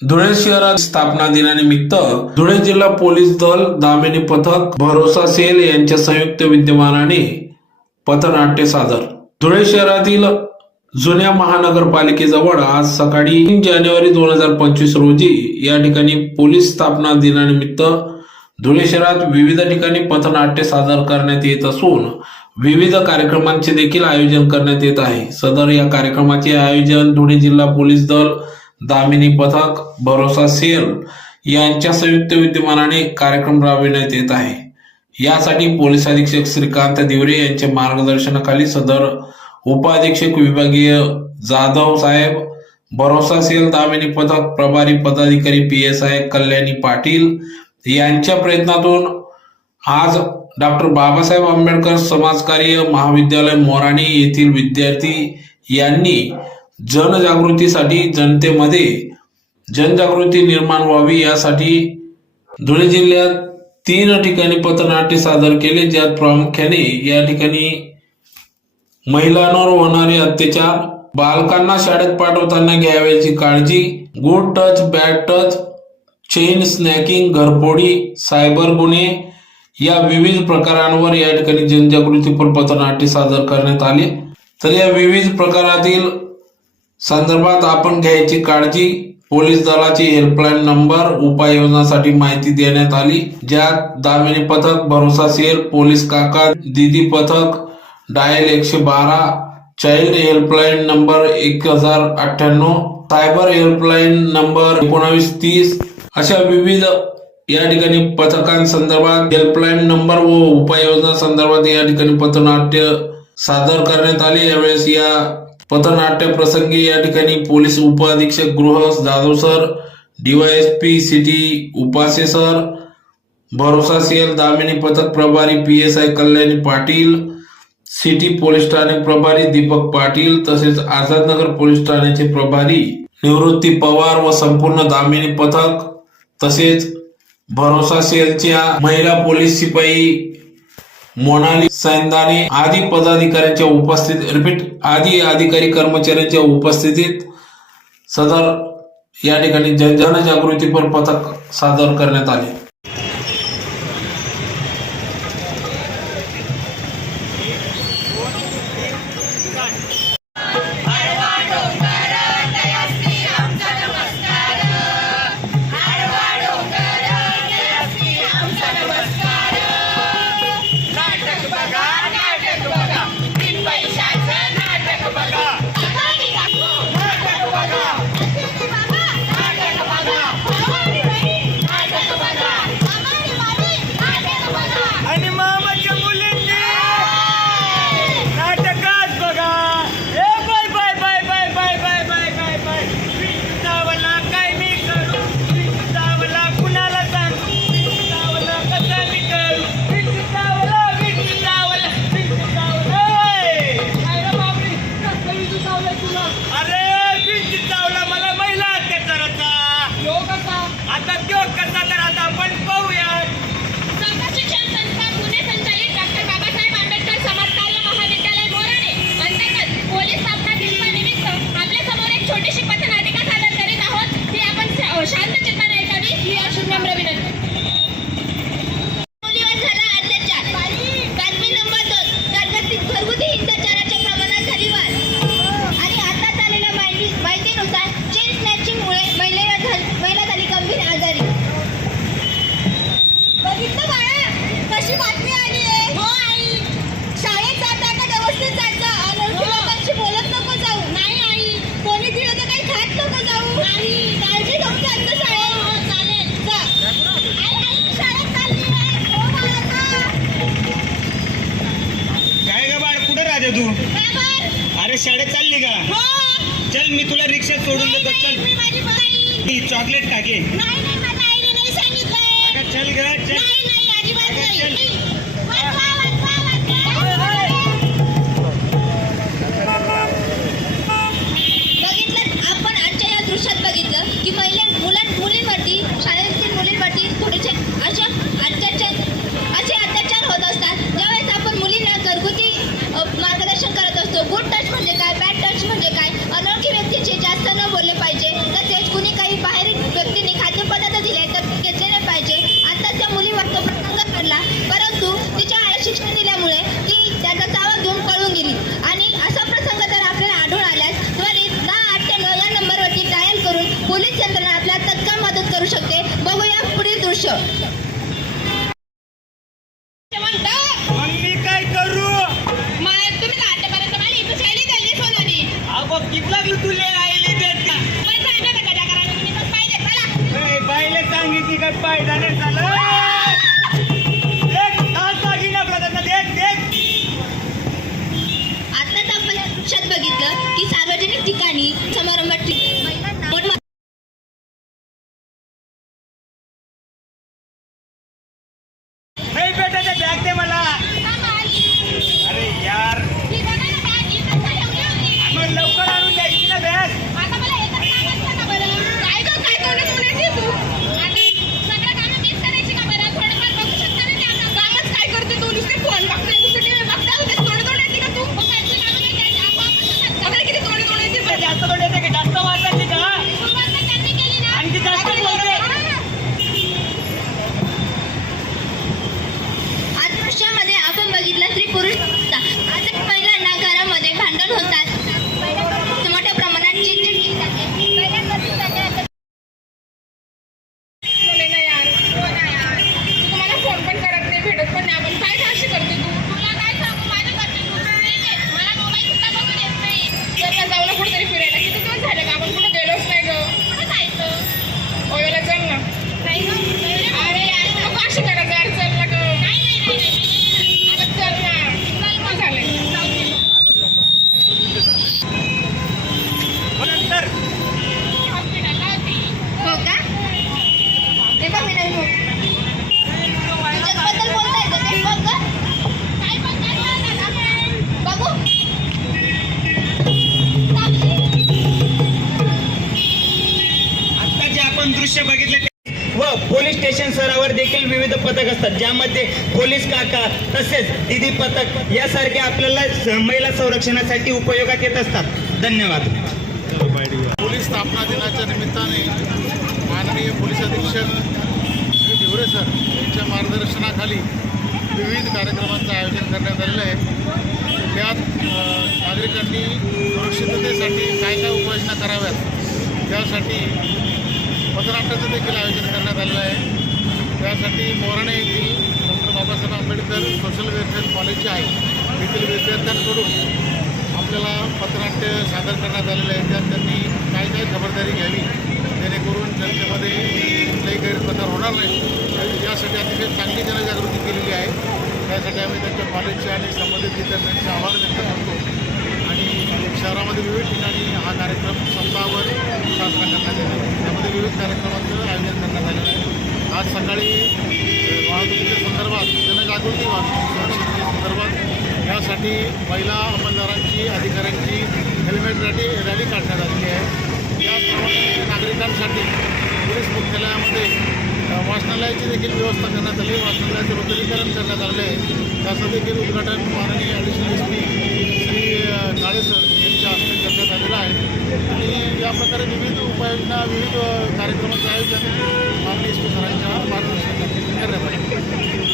धुळे शहरात स्थापना दिनानिमित्त धुळे जिल्हा पोलीस दल दामिनी पथक भरोसा सेल यांच्या संयुक्त विद्यमानाने पथनाट्य सादर. धुळे शहरातील जुन्या महानगरपालिकेजवळ आज सकाळी तीन जानेवारी दोन हजार पंचवीस रोजी या ठिकाणी पोलीस स्थापना दिनानिमित्त धुळे शहरात विविध ठिकाणी पथनाट्य सादर करण्यात येत असून विविध कार्यक्रमांचे देखील आयोजन करण्यात येत आहे. सदर या कार्यक्रमाचे आयोजन धुळे जिल्हा पोलीस दल दामिनी पथक भरोसा सेल यांच्या संयुक्त विद्यमानाने कार्यक्रम राबविण्यात येत आहे. यासाठी पोलीस अधीक्षक श्रीकांत दिवरे यांच्या मार्गदर्शनाखाली सदर उपाधीक्षक विभागीय जाधव साहेब भरोसा सेल दामिनी पथक प्रभारी पदाधिकारी P S I Kalyani Patil यांच्या प्रयत्नातून आज डॉक्टर बाबासाहेब आंबेडकर समाजकार्य महाविद्यालय मोराणी येथील विद्यार्थी यांनी जनजागृतीसाठी जनतेमध्ये जनजागृती निर्माण व्हावी यासाठी धुळे जिल्ह्यात तीन ठिकाणी पथनाट्य सादर केले. ज्यात प्रामुख्याने या ठिकाणी महिलांवर होणारे अत्याचार बालकांना शाळेत पाठवताना घ्यावयाची काळजी good touch bad touch chain snatching घरफोडी सायबर गुन्हे या विविध प्रकारांवर या ठिकाणी जनजागृतीपर पथनाट्य सादर करण्यात आले. तर या विविध प्रकारातील संदर्भात आपण घ्यायची काळजी पोलीस दलाची हेल्पलाईन नंबर उपाययोजनासाठी माहिती देण्यात आली ज्यात दामिनी पथक भरोसा सेल पोलीस काका दीदी पथक डायल एकशे बारा चाइल्ड हेल्पलाईन नंबर एक हजार अठ्ठ्याण्णव सायबर हेल्पलाईन नंबर एकोणावीस तीस अशा विविध या ठिकाणी पथकांसंदर्भात हेल्पलाईन नंबर व उपाययोजना संदर्भात या ठिकाणी पथनाट्य सादर करण्यात आले. यावेळेस या पथनाट्य प्रसंगी या ठिकाणी पोलीस उपअधीक्षक गृह Jadhav sir DYSP city Upase sir Bharosa cell Damini पथक प्रभारी P S I Kalyani Patil city police Thane प्रभारी दीपक पाटील तसेच आझादनगर पोलीस ठाण्याचे प्रभारी निवृत्ती पवार व संपूर्ण दामिनी पथक तसेच भरोसा सेलच्या महिला पोलीस शिपाई मोनाली सैंदाने आदी पदाधिकाऱ्यांच्या उपस्थितीत रिपीट आदी अधिकारी कर्मचाऱ्यांच्या उपस्थितीत सदर या ठिकाणी जन जनजागृतीपर पथक सादर करण्यात आले. शाळेत चालली का? चल मी तुला रिक्षा सोडून देतो. चल मी चॉकलेट घे चल ग चल. गड्या करा तुम्ही तर पाहिजे चला ए, बाईले सांगितली काय पायदा नाही झालं? भेटत आहे, आपण बघितलं स्त्री पुरुष दृश्य बघितले व पोलीस स्टेशन स्तरावर देखील विविध पथक असतात ज्यामध्ये पोलीस काका तसेच दिदी पथक यासारखे आपल्याला महिला संरक्षणासाठी उपयोगात येत असतात. धन्यवाद. पोलीस स्थापना दिनाच्या निमित्ताने माननीय पोलीस अधीक्षक श्री ढिवरे सर यांच्या मार्गदर्शनाखाली विविध कार्यक्रमांचं आयोजन करण्यात आलेलं आहे. त्यात नागरिकांनी सुरक्षिततेसाठी काय काय उपाययोजना कराव्यात त्यासाठी पथनाट्याचं देखील आयोजन करण्यात आलेलं आहे. त्यासाठी मोराणे येथील doctor Babasaheb Ambedkar social welfare college जे आहे येथील विद्यार्थ्यांकडून आपल्याला पथनाट्य सादर करण्यात आलेलं आहे. त्यात त्यांनी काय काय खबरदारी घ्यावी? जेणेकरून जनतेमध्ये कुठलाही गैरप्रकार होणार नाही. यासाठी अतिशय चांगली जनजागृती केलेली आहे. त्यासाठी आम्ही त्यांच्या कॉलेजचे आणि संबंधित विद्यार्थ्यांचे आभार व्यक्त करतो. शहरामध्ये विविध ठिकाणी हा कार्यक्रम सप्ताहावर साजरा करण्यात आहे. त्यामध्ये विविध कार्यक्रमांचं आयोजन करण्यात आलेलं आहे. आज सकाळी वाहतुकीच्या संदर्भात जनजागृती वाहतूक सुरक्षितते संदर्भात यासाठी महिला अंमलदारांची अधिकाऱ्यांची हेल्मेट रॅली रॅली काढण्यात आलेली आहे. त्याचप्रमाणे नागरिकांसाठी पोलीस मुख्यालयामध्ये वाचनालयाची देखील व्यवस्था करण्यात आली. वाचनालयाचं नूतनीकरण करण्यात आलेलं आहे. त्याचं देखील उद्घाटन माननीय additional S P Kale sir यांच्या हस्ते करण्यात आलेलं आहे. आणि या प्रकारे विविध उपाययोजना विविध अ, कार्यक्रमाचं आयोजन माननीय सरांच्या मार्गदर्शनाखाली करण्यात आले.